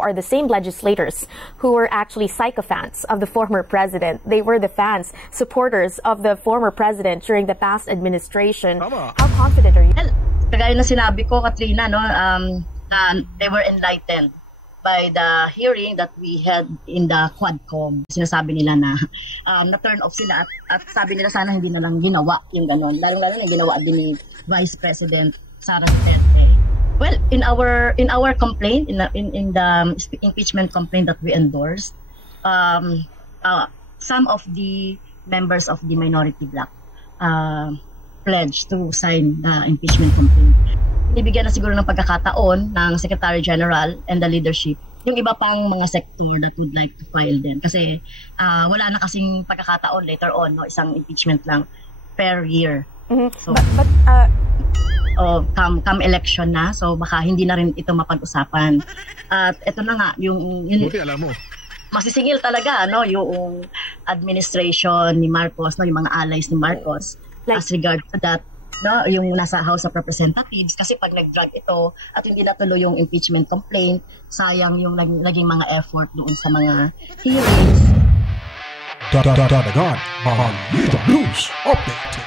are the same legislators who were actually sycophants of the former president. They were the fans, supporters of the former president during the past administration. How confident are you? Well, kagaya na sinabi ko, Katrina, no, they were enlightened by the hearing that we had in the Quadcom. Sinasabi nila na na-turn off sila at sabi nila sana hindi na lang ginawa yung gano'n. Lalong-lalo na ginawa din ni Vice President Sara Duterte. Well, in our complaint, in the impeachment complaint that we endorsed, some of the members of the minority bloc pledged to sign the impeachment complaint. Ibigyan na siguro ng pagkakataon ng Secretary General and the leadership yung iba pang mga sector that would like to file din. Kasi wala na kasing pagkakataon later on, no? Isang impeachment lang per year. Mm-hmm. So, come election na, so baka hindi na rin ito mapag-usapan. At ito na nga, yung buti alam mo. Masisingil talaga, no, yung administration ni Marcos, no, yung mga allies ni Marcos, as regard to that, no, yung nasa House of Representatives, kasi pag nag-drag ito at hindi natuloy yung impeachment complaint, sayang yung naging mga effort doon sa mga hearings. Dadagan, Balita News Update.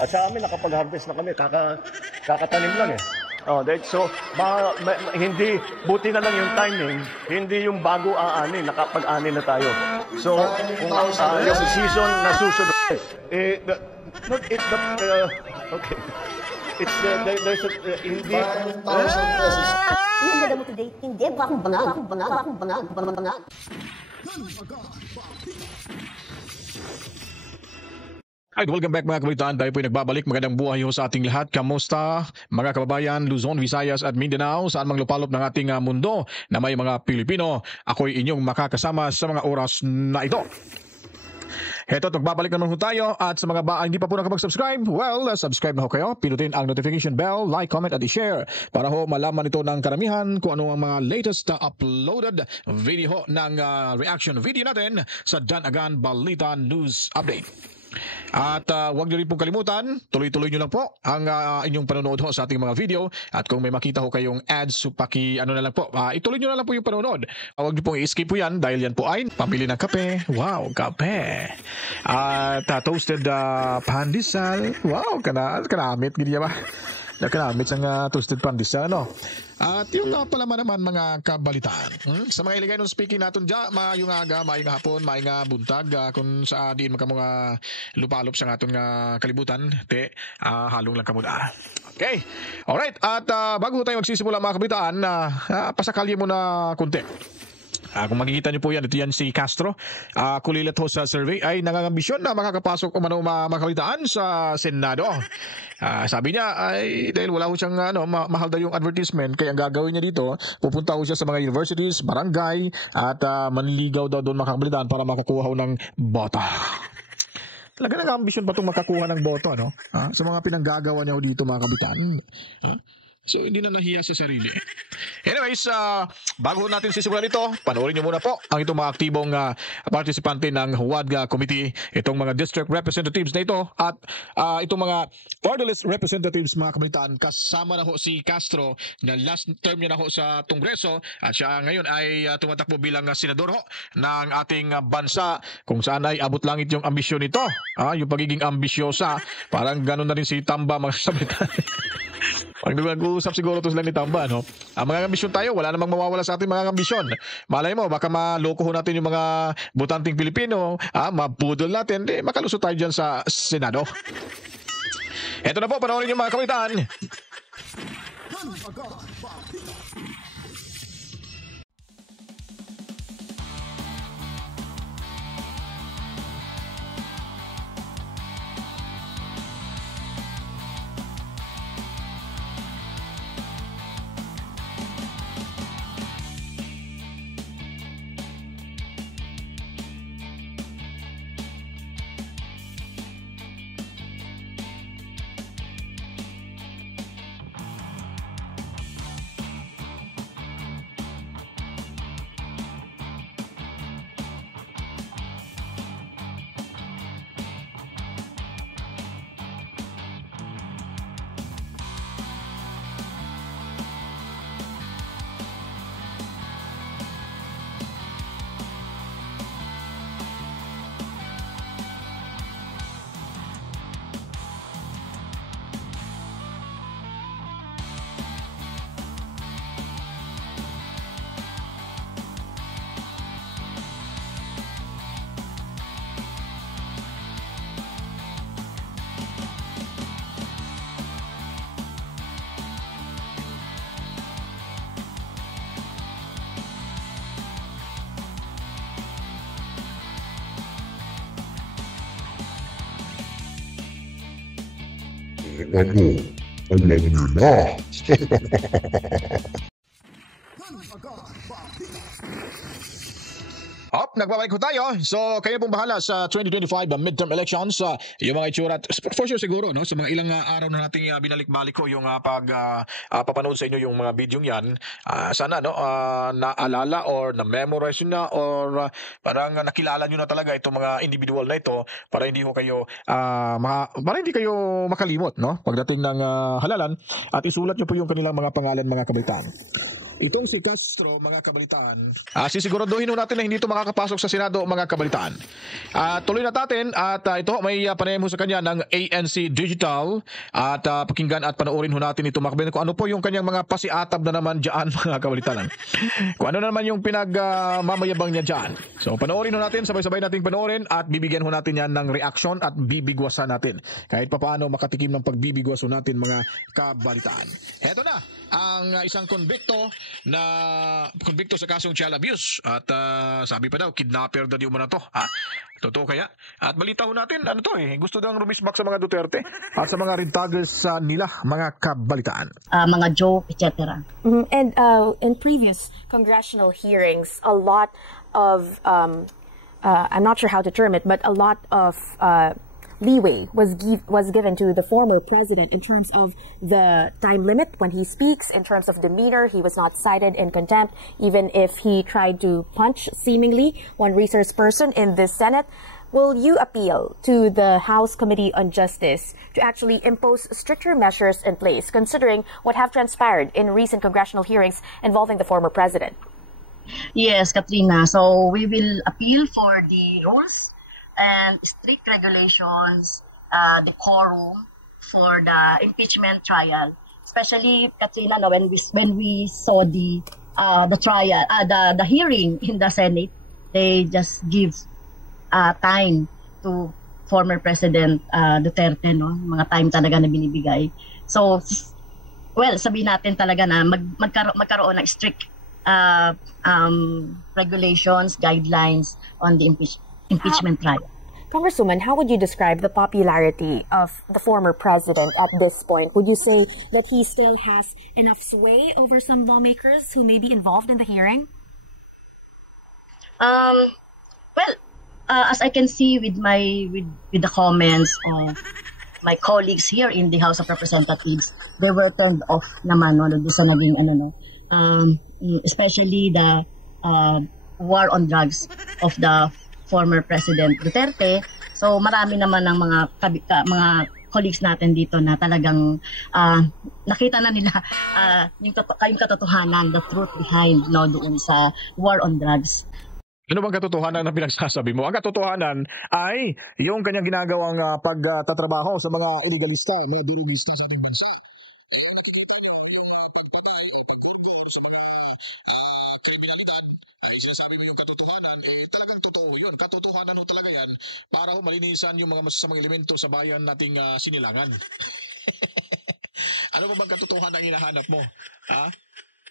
At sa amin, nakapag-harvest na kami, kakatanim lang eh. So, hindi, buti na lang yung timing, hindi yung bago aanin, nakapag-ani na tayo. So, kung yung season na susunod, okay. It's, there's a, hindi. Hindi mo today, hindi, bakong bangag. Alright, welcome back mga kabalitaan. Tayo po'y nagbabalik. Magandang buhay ho sa ating lahat. Kamusta mga kababayan, Luzon, Visayas at Mindanao, saan mang lupalop ng ating mundo na may mga Pilipino. Ako'y inyong makakasama sa mga oras na ito. Heto, magbabalik naman ho tayo at sa mga hindi pa po nakapag-subscribe, well, subscribe na ho kayo. Pinutin ang notification bell, like, comment at i-share para ho malaman ito ng karamihan kung ano ang mga latest uploaded video ho ng reaction video natin sa Danagan Balita News Update. At huwag nyo rin pong kalimutan, tuloy-tuloy nyo lang po ang inyong panonood ho sa ating mga video. At kung may makita ho kayong ads, so ano na lang po, ituloy nyo na lang po yung panonood. Huwag nyo pong i-skip po yan dahil yan po ay pambili ng kape. Wow, kape. At toasted pandesal. Wow, kanamit, ganyan ba? Nakanamit sa toasted pandesal, ano? At yung palaman naman mga kabalitaan. Sa mga iligay ng speaking natin dyan, mayong aga, mayong hapon, mayong buntag, kung sa diin makamong lupalop sa aton kalibutan, halong lang kamuda. Okay. Alright. At bago tayo magsisimula mga kabalitaan, pasakalye mo na konti. Kung makikita niyo po yan, ito yan si Castro. Kulilat ho sa survey ay nangangambisyon na makakapasok o makakalitaan sa Senado. Sabi niya ay dahil wala ho siyang mahal daw yung advertisement, kaya ang gagawin niya dito, pupunta ho siya sa mga universities, barangay at manligaw daw doon makakalitaan para makakuha ho ng boto. Talaga nag-ambisyon ba itong makakuha ng boto, ano? Sa mga pinanggagawa niya ho dito mga kabitan. So, hindi na nahiya sa sarili. Anyways, bago natin sisimulan ito, panoorin nyo muna po ang itong mga aktibong partisipante ng WADGA Committee, itong mga district representatives na ito, at itong mga orderless representatives mga kabalitaan. Kasama na ho si Castro na last term niya na ho sa Kongreso at siya ngayon ay tumatakbo bilang senador ho ng ating bansa, kung saan ay abot langit yung ambisyon nito. Yung pagiging ambisyosa, parang gano'n na rin si Tamba mga kabalitaan. Pag nag-uusap siguro ito sila ni Tamba, no? Mga ambisyon tayo, wala namang mawawala sa ating mga ambisyon. Malay mo, baka maloko ho natin yung mga butanting Pilipino, mabudol natin, makalusot tayo dyan sa Senado. Eto na po, panoorin yung mga kawitaan. alam nyo na. Nagbabalik ko tayo. So, kayo pong bahala sa 2025 midterm elections. Yung mga itsura, for sure siguro, no? Sa mga ilang araw na nating binalik-balik ko yung papanood sa inyo yung mga video yan. Sana, no? Naalala or na-memorize nyo na or parang nakilala nyo na talaga itong mga individual na ito para hindi ko kayo, para hindi kayo makalimot, no? Pagdating ng halalan at isulat nyo po yung kanilang mga pangalan, mga kabalitaan. Itong si Castro, mga kabalitaan, sisiguraduhin natin na hindi ito makakapasok sa Senado, mga kabalitaan. Tuloy na natin at ito may panayam sa kanya ng ANC Digital at pakinggan at panoorin natin ito, mga kabalitaan, kung ano po yung kanyang mga pasiatab na naman dyan, mga kabalitaan. Kung ano naman yung pinagmamayabang niya dyan. So panoorin natin, sabay-sabay natin panoorin at bibigyan natin yan ng reaction at bibigwasan natin. Kahit papaano makatikim ng pagbibigwas natin, mga kabalitaan. Heto na ang isang konbikto sa kasong child abuse at sabi pa daw kidnapper daw yung mga to. Totoo kaya? At balita natin ano to gusto daw rumisbak sa mga Duterte at sa mga rintaggers nila, mga kabalitaan. Mga joke, etc. And in previous congressional hearings, a lot of I'm not sure how to term it, but a lot of leeway was given to the former president in terms of the time limit when he speaks, in terms of demeanor. He was not cited in contempt, even if he tried to punch, seemingly, one resource person in the Senate. Will you appeal to the House Committee on Justice to actually impose stricter measures in place, considering what have transpired in recent congressional hearings involving the former president? Yes, Katrina. So we will appeal for the rules and strict regulations, decorum for the impeachment trial. Especially, Katrina, no, when we saw the trial, the hearing in the Senate, they just give time to former President Duterte, no, mga time talaga na binibigay. So, well, sabihin natin talaga na magkaroon ng strict regulations, guidelines on the impeachment trial. Congresswoman, how would you describe the popularity of the former president at this point? Would you say that he still has enough sway over some lawmakers who may be involved in the hearing? As I can see with the comments of my colleagues here in the House of Representatives, they were turned off naman sa naging especially the war on drugs of the former President Duterte. So marami naman ng mga colleagues natin dito na talagang nakita na nila yung katotohanan, the truth behind doon sa war on drugs. Ano bang katotohanan na pinagsasabi mo? Ang katotohanan ay yung kanyang ginagawang pagtatrabaho sa mga illegalista, mga bilinista sa bansa. Kriminalidad ay sinasabi mo yung katotohanan, talagang totoo yun. Katotohanan ho talaga yan para ho malinisan yung mga masasamang elemento sa bayan nating sinilangan. Ano ba bang katotohanan ang hinahanap mo?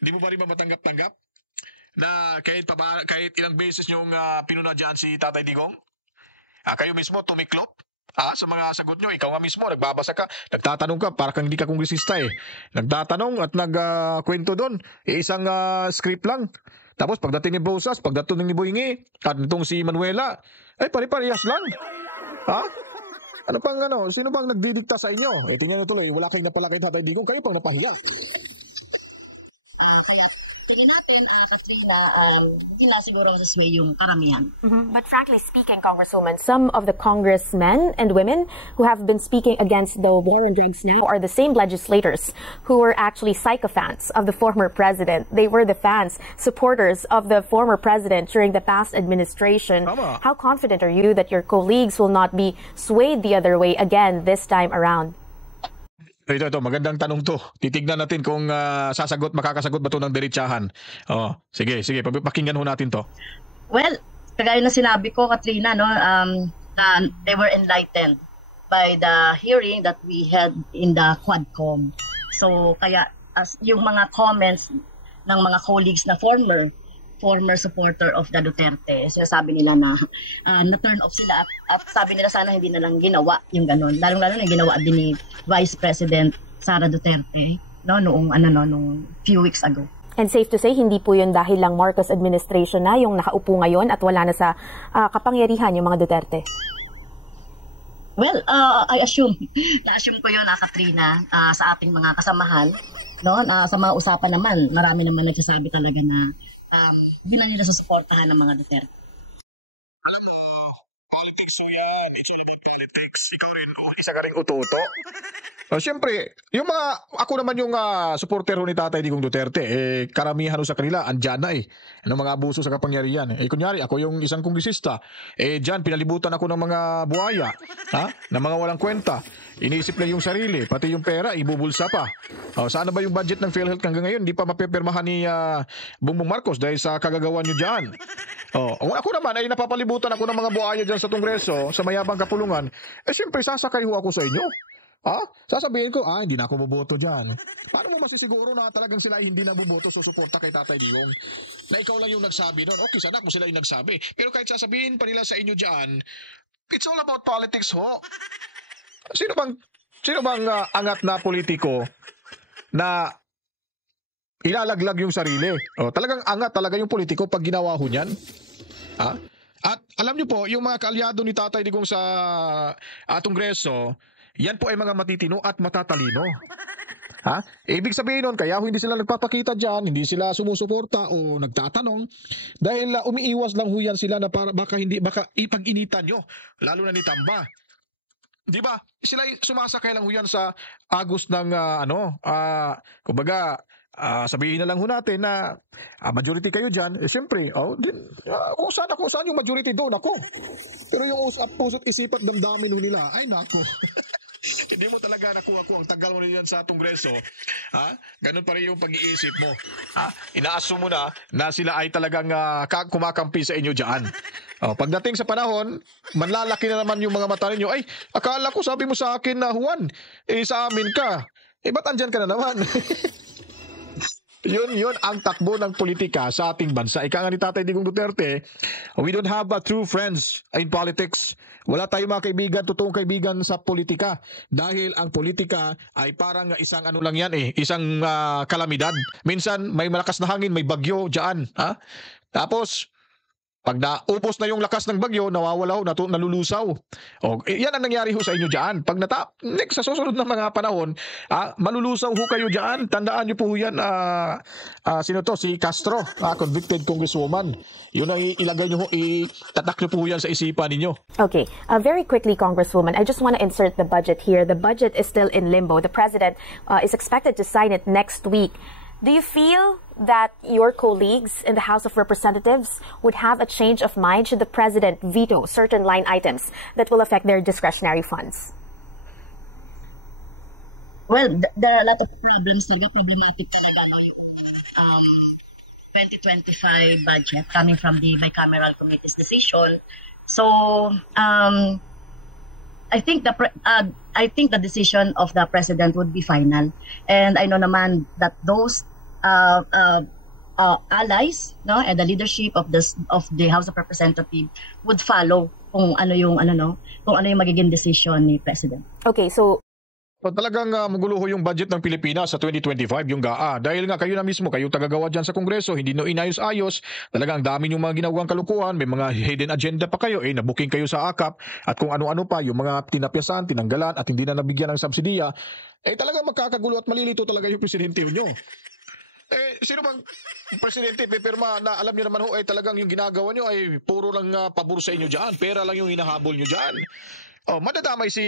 Di mo ba rin ba matanggap-tanggap? Na kahit ilang beses niyong pinuna dyan si Tatay Digong, kayo mismo tumiklop sa mga sagot niyo. Ikaw nga mismo, nagbabasa ka, nagtatanong ka, para kang hindi ka kongresista Nagtatanong at nagkwento doon. Isang script lang. Tapos pagdating ni Brosas, pagdating ni Boyingi, at nitong si Manuela, pare-parehas lang. Ano pang sino bang nagdidikta sa inyo? Tingnan nyo tuloy, wala kayong napala kay Tatay Digong, kayo pang napahiya. Kaya tingin natin, Katrina, hindi na siguro sa sway yung karamihan. But frankly speaking, Congresswoman, some of the congressmen and women who have been speaking against the war on drugs now are the same legislators who were actually sycophants of the former president. They were the fans, supporters of the former president during the past administration. How confident are you that your colleagues will not be swayed the other way again this time around? Ito, magandang tanong to. Titignan natin kung makakasagot ba ito ng diretsahan. Sige, pakinggan ho natin to. Well, kagaya na sinabi ko, Katrina, they were enlightened by the hearing that we had in the Quadcom. So, kaya yung mga comments ng mga colleagues na former former supporter of the Duterte. Sinasabi nila na na-turn off sila at sabi nila sana hindi na lang ginawa yung ganun. Lalong-lalo na ginawa din ni Vice President Sara Duterte nung few weeks ago. And safe to say, hindi po yun dahil lang Marcos administration na yung nakaupo ngayon at wala na sa kapangyarihan yung mga Duterte? Well, I assume ko yun, Katrina, sa ating mga kasamahan. Sa mga usapan naman, marami naman nagsasabi talaga na hindi na nila susuportahan ng mga Duterte. Isa ka rin ututo. Siyempre, yung ako naman yung supporter ni Tatay Digong Duterte, karamihan sa kanila, andyan na ng mga abuso sa kapangyarihan. Kunyari, ako yung isang kongresista, dyan, pinalibutan ako ng mga buhaya, ng mga walang kwenta. Iniisip lang yung sarili, pati yung pera, ibubulsa pa. Saan na ba yung budget ng PhilHealth hanggang ngayon? Hindi pa mapipirmahan ni Bongbong Marcos dahil sa kagagawa nyo dyan. Ako naman ay napapalibutan ako ng mga buhaya dyan sa Kongreso, sa mayabang kapulungan. Siyempre, sasakay ho ako sa inyo. Sasabihin ko, hindi na ako boboto dyan. Paano mo masisiguro na talagang sila ay hindi na boboto so suporta kay Tatay Digong? Na ikaw lang yung nagsabi nun. Okay, sana kung sila yung nagsabi. Pero kahit sasabihin pa nila sa inyo dyan, it's all about politics ho. Sino bang angat na politiko na ilalaglag yung sarili? Talagang angat talaga yung politiko pag ginawa ho niyan. At alam niyo po, yung mga kaalyado ni Tatay Digong sa Kongreso, yan po ay mga matitino at matatalino. Ibig sabihin nun, kaya hindi sila nagpapakita dyan, hindi sila sumusuporta o nagtatanong dahil umiiwas lang huyan sila na baka ipag-initan nyo, lalo na ni Tamba. Di ba? Sila sumasakay lang huyan sa agos ng kumbaga, sabihin na lang ho natin na majority kayo dyan, siyempre, kung saan yung majority doon, ako. Pero yung puso't isip at damdamin ho nila, ay nako. Hindi mo talaga nakuha ko ang tagal mo niyan sa Kongreso. Ganun pa rin yung pag-iisip mo. Inaassume mo na sila ay talagang kumakampi sa inyo dyan. Pagdating sa panahon, manlalaki na naman yung mga mata ninyo. Ay, akala ko sabi mo sa akin na Juan, sa amin ka. Ba't andyan ka na naman? Yun ang takbo ng politika sa ating bansa. Ika nga ni Tatay Digong Duterte, we don't have true friends in politics. Wala tayong mga kaibigan, totoong kaibigan sa politika. Dahil ang politika ay parang isang lang yan isang kalamidad. Minsan may malakas na hangin, may bagyo dyan. Tapos, pag naupos na yung lakas ng bagyo, nawawala ho, nalulusaw. Yan ang nangyari ho sa inyo dyan. Pag sa susunod ng mga panahon, malulusaw ho kayo dyan. Tandaan nyo po yan, si Castro, convicted congresswoman. Yun ang ilagay nyo ho, itatak nyo po yan sa isipan ninyo. Okay, very quickly, Congresswoman, I just want to insert the budget here. The budget is still in limbo. The President is expected to sign it next week. Do you feel that your colleagues in the House of Representatives would have a change of mind should the President veto certain line items that will affect their discretionary funds? Well, there are a lot of problems talaga, problematic talaga, yung 2025 budget coming from the bicameral committee's decision. So, I think the decision of the President would be final. And I know naman that those allies, and the leadership of the House of Representatives would follow kung ano yung magiging decision ni President. Okay, so talagang magulo yung budget ng Pilipinas sa 2025, yung GAA. Dahil nga kayo na mismo, kayo tagagawa dyan sa Kongreso, hindi inayos-ayos. Talagang dami yung mga ginawang kalukuhan, may mga hidden agenda pa kayo, nabuking kayo sa AKAP, at kung ano-ano pa, yung mga tinapyasan, tinanggalan, at hindi na nabigyan ng subsidiya, talagang magkakagulo at malilito talaga yung presidente nyo. Sino bang presidente pipirma na alam niyo naman talagang yung ginagawa nyo ay puro lang pabor sa inyo dyan, pera lang yung hinahabol nyo dyan. Madadamay si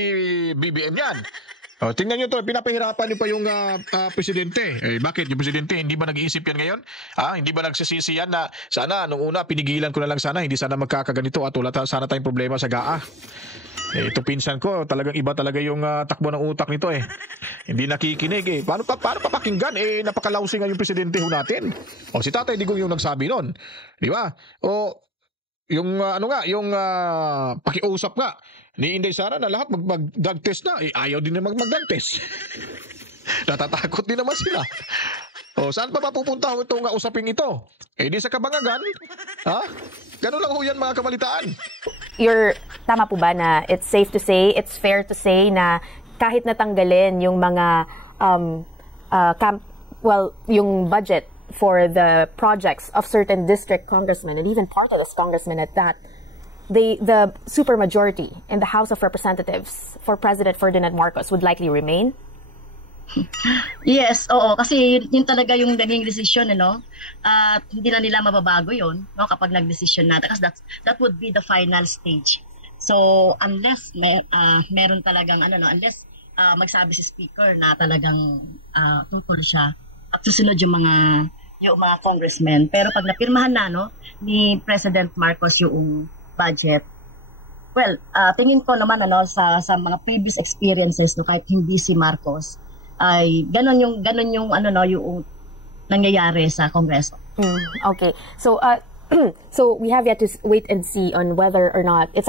BBM yan. Tingnan nyo to, pinapahirapan nyo pa yung presidente. Bakit? Yung presidente, hindi ba nag-iisip yan ngayon? Hindi ba nagsisisi yan na sana, nung una, pinigilan ko na lang sana, hindi sana magkakaganito at wala sana tayong problema sa GAA. Ito pinsan ko, talagang iba talaga yung takbo ng utak nito Hindi nakikinig Paano papakinggan? Napakalawsing nga yung presidente ho natin. Si Tatay Digong yung nagsabi nun. Di ba? Yung yung pakiusap nga ni Inday Sara na lahat mag-drug test na, ayaw din na mag-drug test. Natatakot din naman sila. O, saan pa mapupunta itong usaping ito? Eh, di sa Kabangagan? Ha? Ganun lang ho yan, mga kabalitaan. Tama po ba na it's safe to say, it's fair to say na kahit natanggalin yung mga yung budget for the projects of certain district congressmen and even part of this congressman at that, the supermajority in the House of Representatives for President Ferdinand Marcos would likely remain? Yes, oo. Kasi yun talaga yung naging decision, At hindi na nila mababago yun, kapag nag-decision natin. Kasi that would be the final stage. So, unless meron talagang, unless magsabi si Speaker na talagang tutol siya at susunod yung mga congressmen. Pero pag napirmahan na, ni President Marcos yung budget, well, tingin ko naman, sa mga previous experiences, kahit hindi si Marcos, ay ganon yung yung nangyayari sa Kongreso. Okay. So so we have yet to wait and see on whether or not it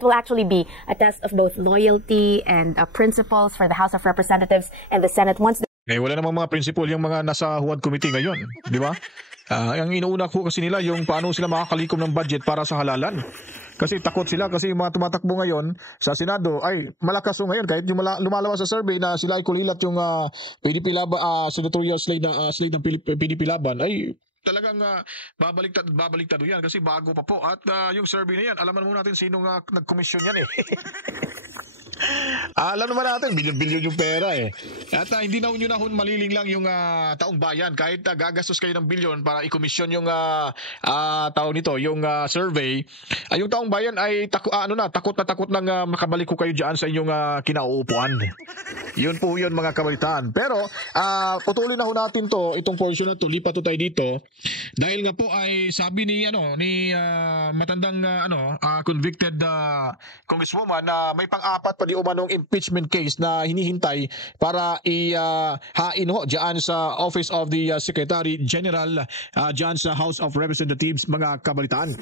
will actually be a test of both loyalty and principles for the House of Representatives and the Senate once wala namang mga principle yung mga nasa Huwad Committee ngayon, di ba? Ang inuuna ko kasi nila yung paano sila makakalikom ng budget para sa halalan. Kasi takot sila kasi yung mga tumatakbo ngayon sa Senado ay malakas ngayon kahit yung lumalabas sa survey na sila ay kulilat yung PDP laban, senatorial slate ng PDP laban ay talagang babaliktad yan kasi bago pa po at yung survey na yan, alaman mo natin sino nag-commission yan alam naman natin, bilyon-bilyon yung pera At hindi na nyo na maliling lang yung taong bayan. Kahit gagastos kayo ng bilyon para i-commission yung taon nito, yung survey, yung taong bayan ay takot na takot nang makabalik ko kayo dyan sa inyong kinauupuan. Yun po yun, mga kabalitaan. Pero putulin na ho natin itong portion na to, lipat tayo dito. Dahil nga po ay sabi ni matandang convicted congresswoman na may pang-apat pa di umanong impeachment case na hinihintay para ihain diyan sa Office of the Secretary General diyan sa House of Representatives, mga kabalitaan.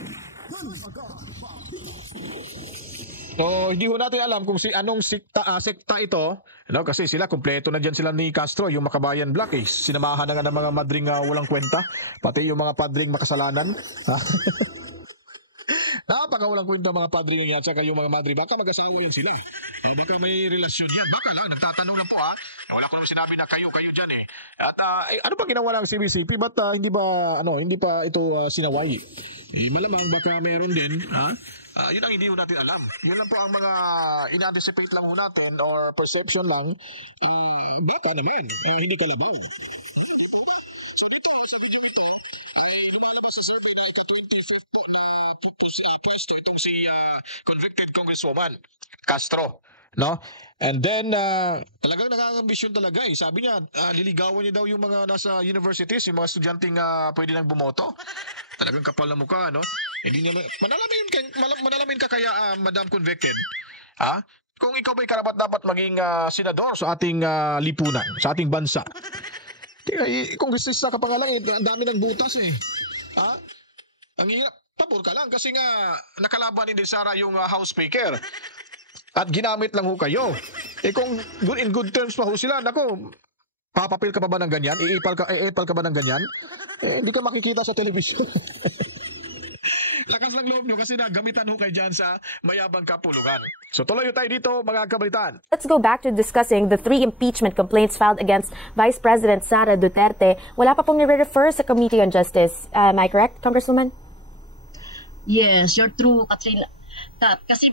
So, hindi ho natin alam kung anong sekta ito. Kasi sila, kompleto na dyan sila ni Castro, yung Makabayan Black sinamahan na nga ng mga madring walang kwenta, pati yung mga padring makasalanan. Napakawalang kwenta mga padre yan, saka yung mga madre, baka nag-asawa yan sila. Baka may relasyon yan. Baka lang, nagtatanong lang po wala ko naman sinabi na kayo dyan At ano pa ginawa ng CBCP? Ba't hindi pa ito sinaway? Malamang baka meron din, yun ang hindi natin alam. Yun lang po ang mga in-anticipate lang natin o perception lang. Baka naman, hindi kalabaw. So dito, sa video ito, ay lumalabas sa survey na ika-25th po na pwesto itong si convicted Congresswoman Castro, And then talagang nakakambisyon talaga Sabi niya, liligawan niya daw yung mga nasa universities, yung mga estudyanteng pwede nang bumoto. Talagang kapal na mukha, Hindi niya manalamin ka kaya Madam Convicted. Kung ikaw ba'y karapat dapat maging senador sa ating lipunan, sa ating bansa. Kung gustista ka pa nga lang, ang dami ng butas Ang hirap, pabor ka lang kasi nga nakalaban ni Sara yung House Speaker. At ginamit lang kayo. Kung in good terms pa sila, nako, papapil ka pa ba ng ganyan? Iipal ka ba ng ganyan? Hindi ka makikita sa television. Lakas ng loob nyo kasi nagamitan kayo dyan sa mayabang kapulugan. So tuloy tayo dito, mga kabalitaan. Let's go back to discussing the 3 impeachment complaints filed against Vice President Sara Duterte. Wala pa pong nire-refer sa Committee on Justice. Am I correct, Congresswoman? Yes, you're true, Katrina. Kasi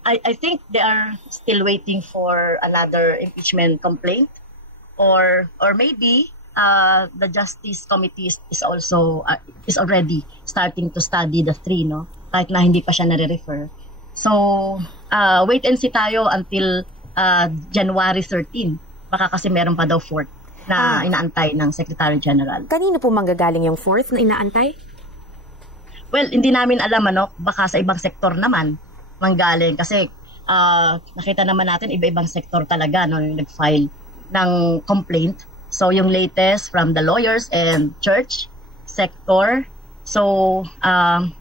I think they are still waiting for another impeachment complaint or maybe the Justice Committee is already starting to study the 3, kahit na hindi pa siya nare-refer. So, wait and see tayo until January 13. Baka kasi meron pa daw 4th na inaantay ng Secretary General. Kanino po manggagaling yung 4th na inaantay? Well, hindi namin alam, baka sa ibang sektor naman manggaling. Kasi nakita naman natin, iba-ibang sektor talaga, yung nag-file ng complaint. So, yung latest from the lawyers and church sector. So,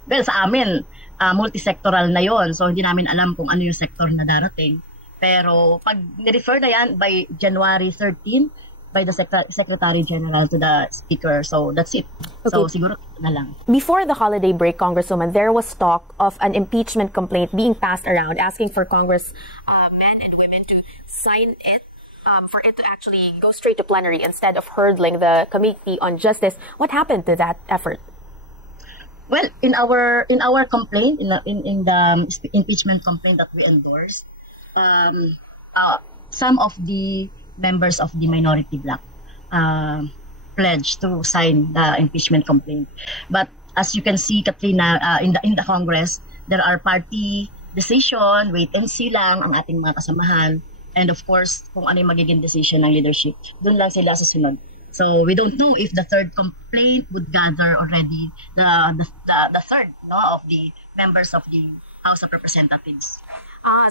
well, sa amin, multisectoral na yon. So, hindi namin alam kung ano yung sector na darating. Pero, pag ni-refer na yan by January 13, by the Secretary General to the Speaker. So that's it. So Okay. siguro na lang. Before the holiday break, Congresswoman, there was talk of an impeachment complaint being passed around asking for Congress men and women to sign it for it to actually go straight to plenary instead of hurdling the Committee on Justice. What happened to that effort? Well, in our complaint, in the impeachment complaint that we endorsed, some of the members of the minority bloc pledged to sign the impeachment complaint. But as you can see, Katrina, in the Congress, there are party decision, wait and see lang ang ating mga kasamahan. And of course, kung ano yung magiging decision ng leadership, dun lang sila sa sunod. So we don't know if the third complaint would gather already the third of the members of the House of Representatives.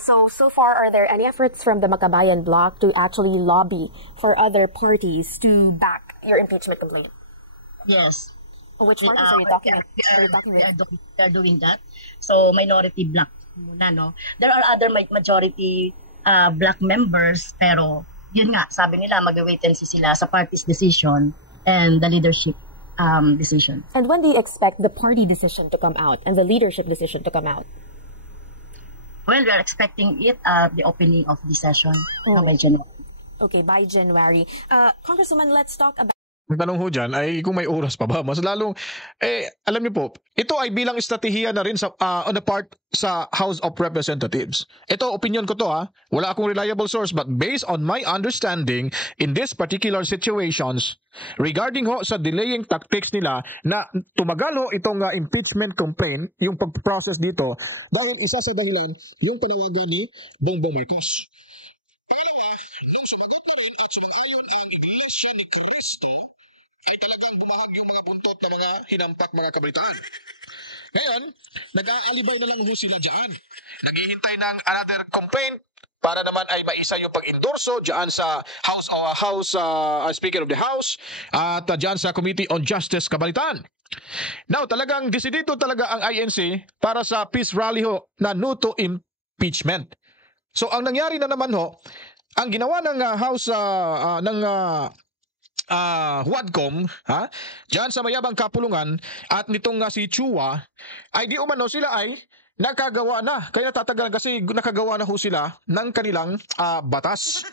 So far, are there any efforts from the Makabayan bloc to actually lobby for other parties to back your impeachment complaint? Yes. Which parties are you talking with? We are doing that. So minority bloc muna, no? There are other majority bloc members, pero yun nga, sabi nila mag-wait and see sila sa party's decision and the leadership decision. And when do you expect the party decision to come out and the leadership decision to come out? Well, we are expecting it the opening of the session by January. Okay, by January. Congresswoman, let's talk about... Ang tanong ho dyan ay kung may oras pa ba? Mas lalong, alam niyo po, ito ay bilang estratehiya na rin sa, on the part sa House of Representatives. Ito, opinion ko to ha. Wala akong reliable source but based on my understanding in this particular situations, regarding ho sa delaying tactics nila na tumagal ho itong impeachment complaint, yung pag-process dito, dahil isa sa dahilan, yung panawagan ni Bongbong Marcos. Pangalawa, nung sumagot na rin at sumang-ayon ang Iglesia ni Cristo, ay talagang bumahag yung mga buntot na mga hinampak mga kabalitaan. Ngayon, nag-aalibay na lang ho sila dyan. Naghihintay ng another complaint para naman ay maisa yung pag-endorso dyan sa Speaker of the House at dyan sa Committee on Justice Kabalitaan. Now, talagang desidido talaga ang INC para sa peace rally ho na no to impeachment. So, ang nangyari na naman ho, ang ginawa ng House ng Huadcom, diyan sa mayabang kapulungan at nitong si Chua, ay di umano sila ay nakagawa na. Kaya tatagalan kasi nakagawa na ho sila ng kanilang batas.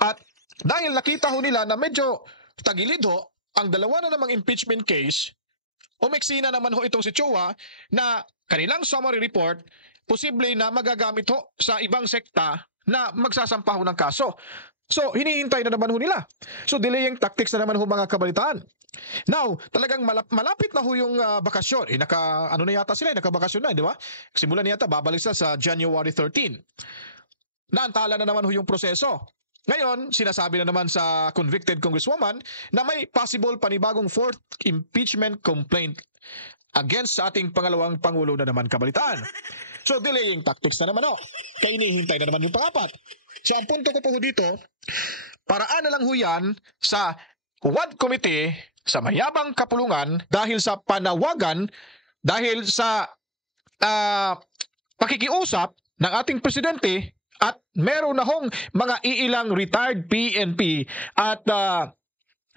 At dahil nakita ho nila na medyo tagilid ho ang dalawa na namang impeachment case, umiksi na naman ho itong si Chua na kanilang summary report posible na magagamit ho sa ibang sekta na magsasampa ho ng kaso. So, hinihintay na naman ho nila. So, delaying tactics na naman ho mga kabalitaan. Now, talagang malapit na ho yung bakasyon. Ano na yata sila, nakabakasyon na, di ba? Simulan na yata, babalik sa January 13. Naantala na naman ho yung proseso. Ngayon, sinasabi na naman sa convicted congresswoman na may possible panibagong fourth impeachment complaint against sa ating pangalawang Pangulo na naman kabalitaan. So, delaying tactics na naman ho. Kaya inihintay na naman yung pangapat. So, ang punto ko po dito, paraan na lang ho yan sa WAD Committee sa mayabang kapulungan dahil sa panawagan, dahil sa pakikiusap ng ating presidente at meron na hong mga iilang retired PNP at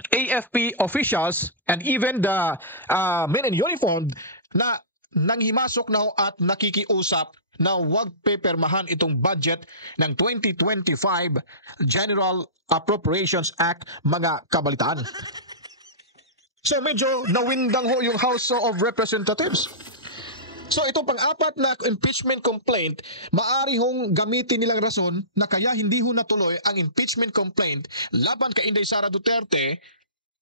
AFP officials and even the men in uniform na nanghimasok na at nakikiusap na huwag pepermahan itong budget ng 2025 General Appropriations Act mga kabalitaan. So medyo nawindang ho yung House of Representatives. So itong pang-apat na impeachment complaint, maari hong gamitin nilang rason na kaya hindi ho natuloy ang impeachment complaint laban kay Inday Sara Duterte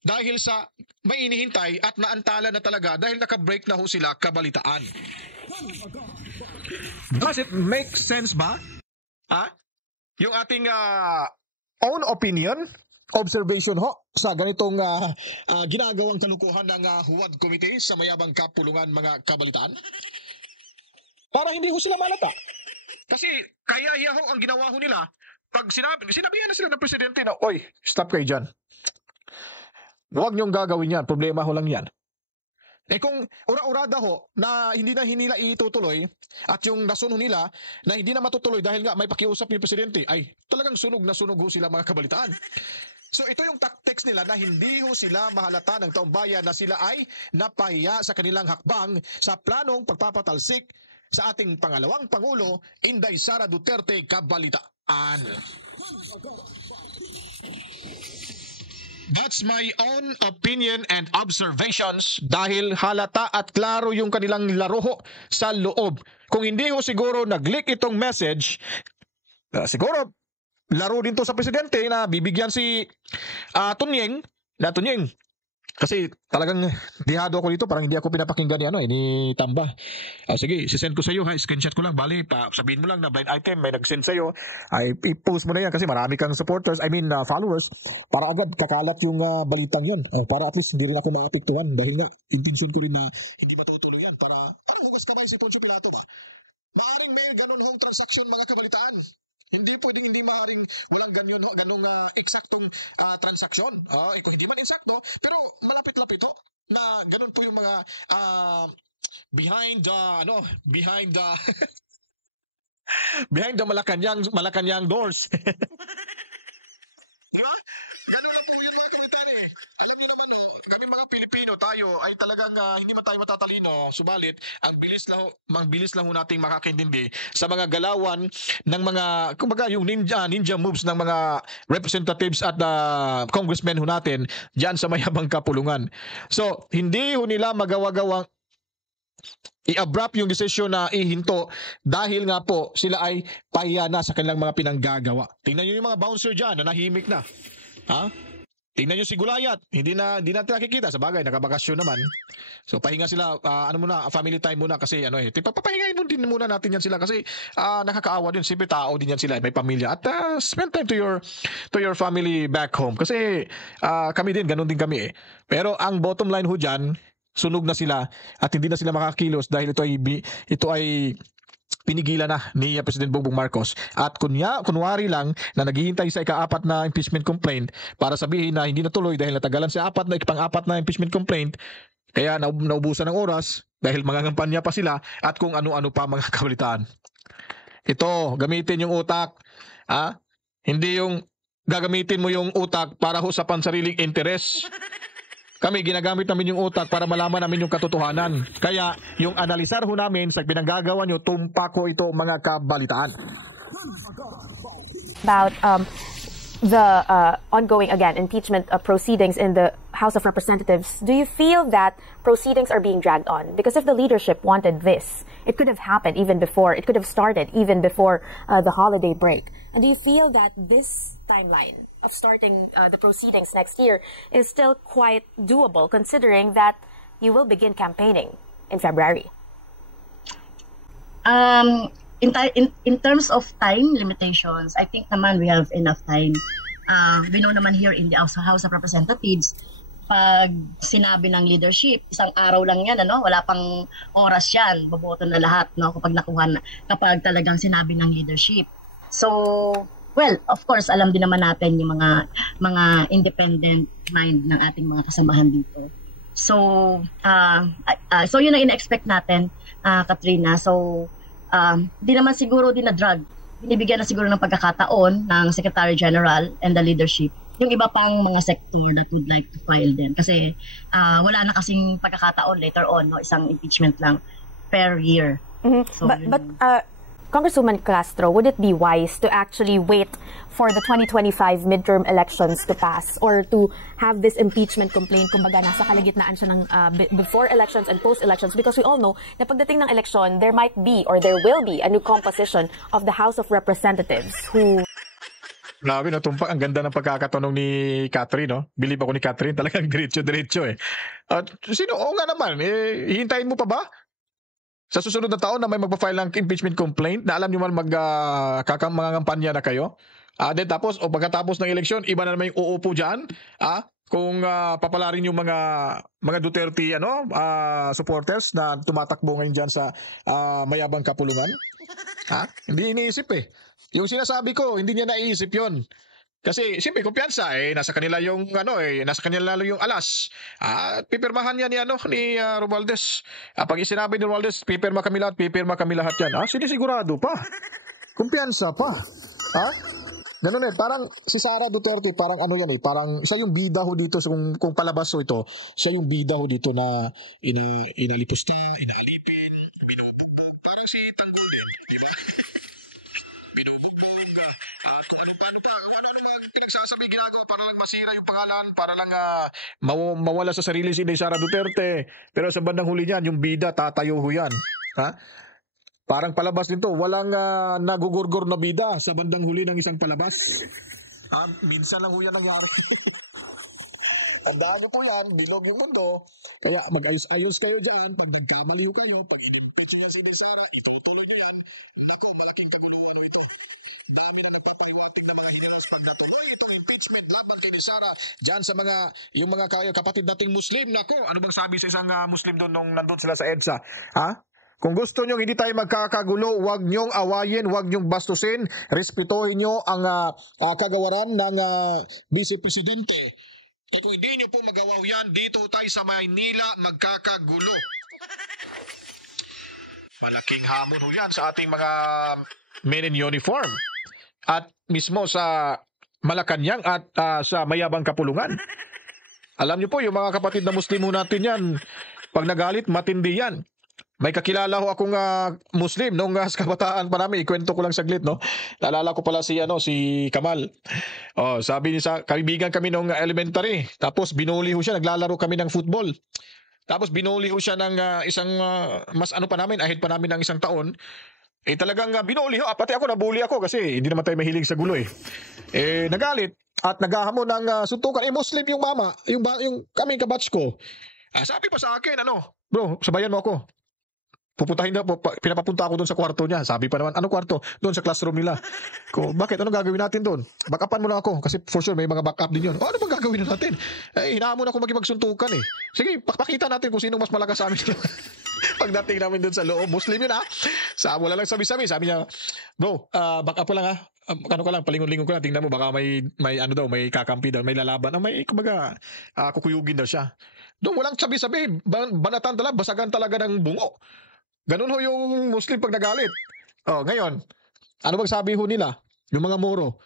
dahil sa may inihintay at naantala na talaga dahil naka-break na ho sila kabalitaan. Does it make sense ba? Yung ating own opinion, observation ho sa ganitong ginagawang kalukuhan ng Huwad Committee sa mayabang kapulungan mga kabalitaan? Para hindi ho sila malata. Kasi kaya ho ang ginawa ho nila pag sinabihan na sila ng presidente na, oy, stop kayo dyan. Huwag niyong gagawin yan. Problema ho lang yan. Kung ura-urada ho na hindi nila itutuloy at yung rason nila na hindi na matutuloy dahil nga may pakiusap ni presidente, ay talagang sunog na sunog ho sila mga kabalitaan. So ito yung tactics nila na hindi ho sila mahalata ng taong bayan na sila ay napahiya sa kanilang hakbang sa planong pagpapatalsik sa ating pangalawang Pangulo, Inday Sara Duterte Kabalitaan. That's my own opinion and observations dahil halata at klaro yung kanilang laro sa loob. Kung hindi ho siguro nag-leak itong message, siguro laro din to sa presidente na bibigyan si Tunying. Kasi talagang dihado ako dito, parang hindi ako pinapakinggan ni Tamba. Sige, sisend ko sa iyo, screenshot ko lang, bali, sabihin mo lang na blind item, may nag-send sa iyo, ay i-post mo na yan kasi marami kang supporters, followers, para agad kakalat yung balitang yun. Para at least hindi rin ako maapektuhan dahil nga, intention ko rin na hindi matutuloy yan. Parang hugas kamay si Poncio Pilato ba? Maaring may ganun hong transaksyon mga kabalitaan. Hindi pwedeng hindi maaaring walang ganung eksaktong transaksyon. Kung hindi man eksakto, pero malapit-lapit ho na ganun po yung mga behind behind the Malacanang doors. Diba? Ganun lang po yung mga kapitan eh. Alam niyo naman kami mga Pilipino tayo ay talagang hindi man tayo matatalino, subalit ang bilis lang ho nating makakaintindi sa mga galawan ng mga kumbaga yung ninja moves ng mga representatives at congressmen ho natin diyan sa mayabang kapulungan. So, hindi ho nila magawa-gawang i-abrupt yung desisyon na ihinto dahil nga po sila ay pahiya na sa kanilang mga pinanggagawa. Tingnan niyo yung mga bouncer diyan na nahimik na. Tingnan nyo si Gulayat, hindi natin nakikita. Sa bagay, nakabakasyon naman. So, pahinga sila, family time muna kasi, papahingayin mo din muna natin yan sila kasi nakakaawa din. Siyempre, tao din yan sila, may pamilya. At spend time to your family back home. Kasi kami din, ganun din kami eh. Pero ang bottom line ho dyan, sunog na sila at hindi na sila makakilos dahil ito ay pinigilan na ni President Bongbong Marcos. At kunwari lang na naghihintay sa ika-4 na impeachment complaint para sabihin na hindi natuloy dahil natagalan sa pang-4 na impeachment complaint, kaya naubusan ng oras dahil mangangampanya pa sila at kung ano-ano pa mga kabalitaan. Ito, gamitin yung utak. Hindi yung gagamitin mo yung utak para ho sa pansariling interes. Kami, ginagamit namin yung utak para malaman namin yung katotohanan. Kaya, yung analisar ho namin sa pinanggagawa nyo, tumpak ko ito mga kabalitaan. About the ongoing, again, impeachment proceedings in the House of Representatives, do you feel that proceedings are being dragged on? Because if the leadership wanted this, it could have happened even before. It could have started even before the holiday break. And do you feel that this timeline of starting the proceedings next year is still quite doable, considering that you will begin campaigning in February? In terms of time limitations, I think naman we have enough time. We know naman here in the House of Representatives, pag sinabi ng leadership, isang araw lang yan, wala pang oras yan, boboto na lahat, kapag talagang sinabi ng leadership. So, well, of course, alam din naman natin yung mga independent mind ng ating mga kasamahan dito. So, yun ang ina-expect natin, Katrina. So, di naman siguro din na drug. Binibigyan na siguro ng pagkakataon ng Secretary General and the leadership yung iba pang mga sector that would like to file din. Kasi wala na kasing pagkakataon later on, isang impeachment lang per year. Mm-hmm. So, but Congresswoman Castro, would it be wise to actually wait for the 2025 midterm elections to pass or to have this impeachment complaint, kumbaga nasa kalagitnaan siya ng before elections and post-elections? Because we all know na pagdating ng election, there might be or there will be a new composition of the House of Representatives who... Grabe, natumpak. Ang ganda ng pagkakatanong ni Catherine, no? Believe ako ni Catherine, talagang diretso eh. At sino? Oo nga naman, hihintayin mo pa ba? Sa susunod na taon na may magpa-file ng impeachment complaint na alam nyo man magkakampangampanya na kayo. Then tapos, pagkatapos ng eleksyon, iba na naman yung uupo dyan. Kung papalarin yung mga Duterte supporters na tumatakbo ngayon dyan sa mayabang kapulungan. Hindi iniisip eh. Yung sinasabi ko, hindi niya naiisip yon. Kasi siyempre kumpiyansa nasa kanila yung nasa kanila lalo yung alas. Pipirmahan niya ni Romualdez. Pag sinabi ni Romualdez, pipirma kami lahat yan. Sinisigurado pa. Kumpiyansa pa. Ganun eh, parang si Sara Duterte, parang ano yan eh, parang siya yung bida ho dito, kung palabas ho ito, siya yung bida ho dito na inalipos niya, inalipin, binubugbog, parang si Tanggulin, di ba? Pinagsasabi ginagawa para lang masira yung pangalan, para lang mawala sa sarili si Sara Duterte. Pero sa bandang huli niyan, yung bida, tatayo ho yan. Ha? Parang palabas nito, walang nagugurgor na bida sa bandang huli ng isang palabas. Minsan lang ho yan nangyari. Tandaan niyo po yan, bilog yung mundo. Kaya mag-ayos-ayos kayo dyan. Pag nagkamali ho kayo, pag in-impeach nyo yan si Sara, itutuloy nyo yan. Nako, malaking kaguluhan ho ito. Dami na nagpapaliwatig ng mga heroes pag natuloy itong impeachment laban kay Sara. Diyan sa yung mga kapatid nating Muslim. Nako, ano bang sabi sa isang Muslim doon nung nandun sila sa EDSA? Ha? Kung gusto nyo hindi tayo magkakagulo, huwag nyong awayin, huwag nyong bastusin, respetuhin nyo ang kagawaran ng Vice Presidente. Kung hindi nyo po magawa yan, dito tayo sa Maynila magkakagulo. Malaking hamon ho yan sa ating mga men in uniform. At mismo sa Malacanang at sa mayabang kapulungan. Alam nyo po, yung mga kapatid na Muslim natin yan, pag nagalit, matindi yan. May kakilala ho akong Muslim nung sa kabataan pa namin. Ikwento ko lang saglit, no? Naalala ko pala si Kamal. Oh, sabi niya, kaibigan kami nung elementary. Tapos binuli ho siya, naglalaro kami ng football. Tapos binuli ho siya ng isang mas pa namin, ahead pa namin ng isang taon. Talagang binuli ho. Pati ako nabuli ako kasi hindi naman tayo mahilig sa gulo eh. Nagalit at naghahamon ng suntukan. Muslim yung mama, yung kaming kabatch ko. Sabi pa sa akin, bro, sabayan mo ako. Pupuntahin na po, pinapapunta ako doon sa kwarto niya. Sabi pa naman, ano kwarto? Doon sa classroom nila. Bakit? Ano gagawin natin doon? Backupan mo lang ako kasi for sure may mga backup din yun. Ano bang gagawin natin? Hinahamon ako magsuntukan eh. Sige, pakita natin kung sino mas malakas sa amin. Pagdating namin doon sa loob, Muslim yun ha. Wala lang sabi-sabi. Sabi niya, bro, backup ko lang ha. Ano ka lang, palingon-lingon ko lang. Tingnan mo, baka may kakampi daw, may lalaban. Kumbaga, kukuyugin daw siya. Doon walang sabi-sabi. Banatan talaga, basagan talaga ng bungo. Ganun ho yung Muslim pag nagalit. Ngayon, ano bang sabi ho nila? Yung mga Moro,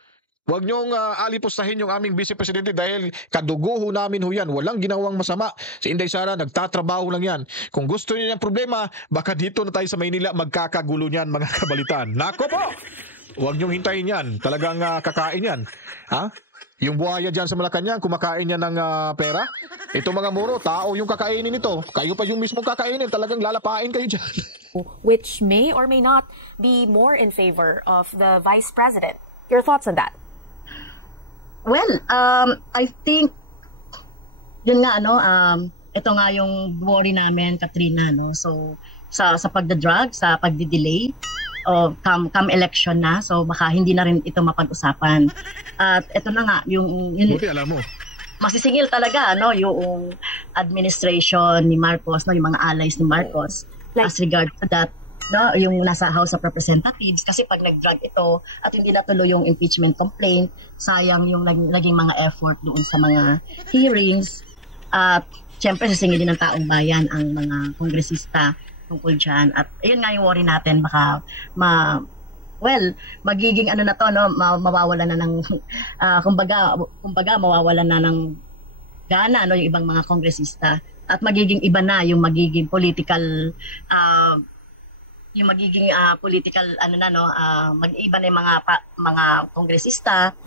huwag niyong alipustahin yung aming Vice Presidente dahil kadugo ho namin ho yan. Walang ginawang masama. Si Inday Sara, nagtatrabaho lang yan. Kung gusto niyo ng problema, baka dito na tayo sa Maynila magkakagulo niyan, mga kabalitan. Nako po! Huwag niyong hintayin yan. Talagang kakain yan. Ha? Yung buhaya dyan sa Malacanang, kumakain niya ng pera. Ito mga Moro, tao yung kakainin nito. Kayo pa yung mismo kakainin. Talagang lalapain kayo dyan. Which may or may not be more in favor of the Vice President. Your thoughts on that? Well, I think, yun nga, ito nga yung worry namin, Katrina, no? So, sa pagda-drug, sa pagdi-delay, come election na, so baka hindi na rin ito mapag-usapan. At ito na nga, yung buti alam mo. Masisingil talaga, yung administration ni Marcos, yung mga allies ni Marcos, as regard to that, yung nasa House of Representatives, kasi pag nag-drag ito at hindi natuloy yung impeachment complaint, sayang yung naging mga effort doon sa mga hearings. At syempre sisingil din ng taong bayan ang mga kongresista tungkol dyan. At yun nga yung worry natin, baka magiging mawawala na ng kumbaga mawawala na ng gana yung ibang mga kongresista at magiging iba na yung magiging political mag-iba na yung mga kongresista.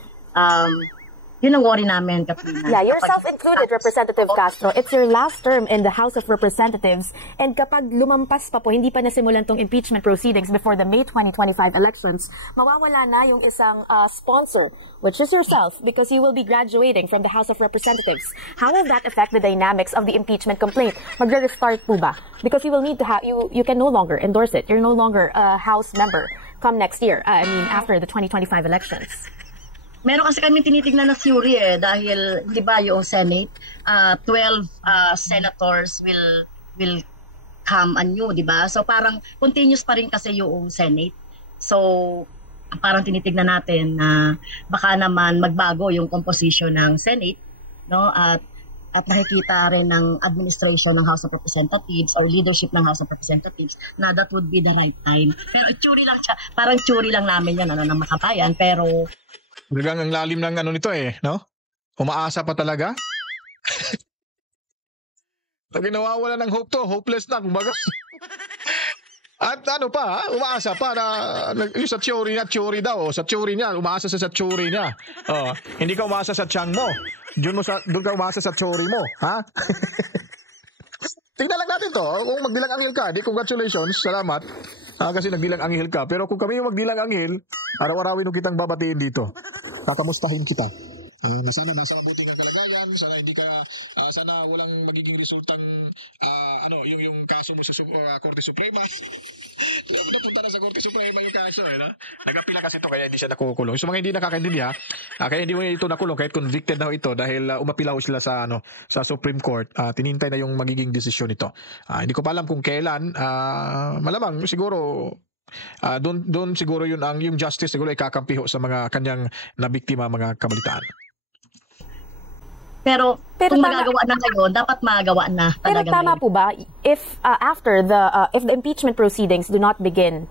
Yun ang worry namin, Katrina. Yeah, yourself included, Representative Castro. It's your last term in the House of Representatives. And kapag lumampas pa po, hindi pa nasimulan tong impeachment proceedings before the May 2025 elections, mawawala na yung isang sponsor, which is yourself, because you will be graduating from the House of Representatives. How will that affect the dynamics of the impeachment complaint? Magre-restart po ba? Because you will need to have, you can no longer endorse it. You're no longer a House member come next year. After the 2025 elections. Meron kasi kami tinitignan na theory dahil 'di ba yung Senate 12 senators will come anew, 'di ba? So parang continuous pa rin kasi yung Senate. So parang tinitignan natin na baka naman magbago yung composition ng Senate, no? At nakikita rin ng administration ng House of Representatives or leadership ng House of Representatives na that would be the right time. Pero theory lang siya, parang theory lang namin yan ng makabayan, pero Talagang ang lalim ng ano nito no? Umaasa pa talaga. Pag nawawala ng hope to, hopeless na kumbaga. At ano pa, umaasa pa na yung sa theory daw, sa theory niya, umaasa sa theory niya. Hindi ka umaasa sa tiyan mo. Doon ka umaasa sa theory mo, ha? Tingnan lang natin to. Kung magbilang anghel ka, congratulations, salamat. Kasi nagbilang anghel ka. Pero kung kami yung magbilang anghel, araw-arawin nung kitang babatiin dito. Kakamustahin kita. Sana nasa mabuting kalagayan, sana hindi ka sana walang magiging resultang yung kaso mo sa Korte Suprema. Napunta na sa Korte Suprema yung kaso no? Nag-apila kasi ito kaya hindi siya nakukulong. So mga hindi nakakaintindi kaya hindi mo ito nakulong kahit convicted na ito dahil umapila sila sa Supreme Court. Tinintay na yung magiging desisyon nito. Hindi ko pa alam kung kailan. Malamang siguro doon siguro yung justice siguro ay kakampiho sa mga kanyang nabiktima mga kabalitaan. Pero kung magagawa na ngayon, dapat magawa na talaga. Pero tama po ba if after if the impeachment proceedings do not begin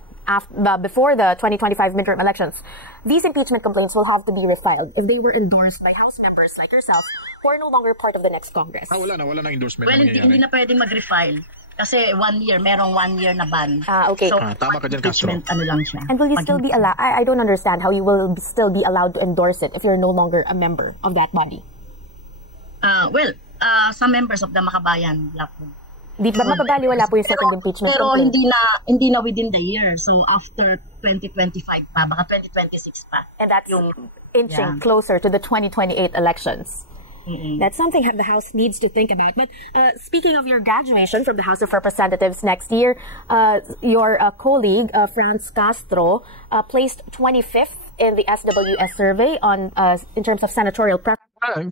before the 2025 midterm elections, these impeachment complaints will have to be refiled if they were endorsed by House members like yourself who are no longer part of the next Congress? Wala na endorsement. Well, hindi na pwedeng mag-refile. Kasi 1 year, merong 1 year na ban. Okay. So, tama ka dyan, Castro. Lang siya. And will you still be allowed, I don't understand how you will still be allowed to endorse it if you're no longer a member of that body. Some members of the Makabayan, Di ba mapabaliwala po yung second impeachment pero complaint? hindi na within the year. So after 2025 pa, baka 2026 pa. And that's inching closer to the 2028 elections. That's something the House needs to think about. But speaking of your graduation from the House of Representatives next year, your colleague, Franz Castro, placed 25th in the SWS survey in terms of senatorial preference.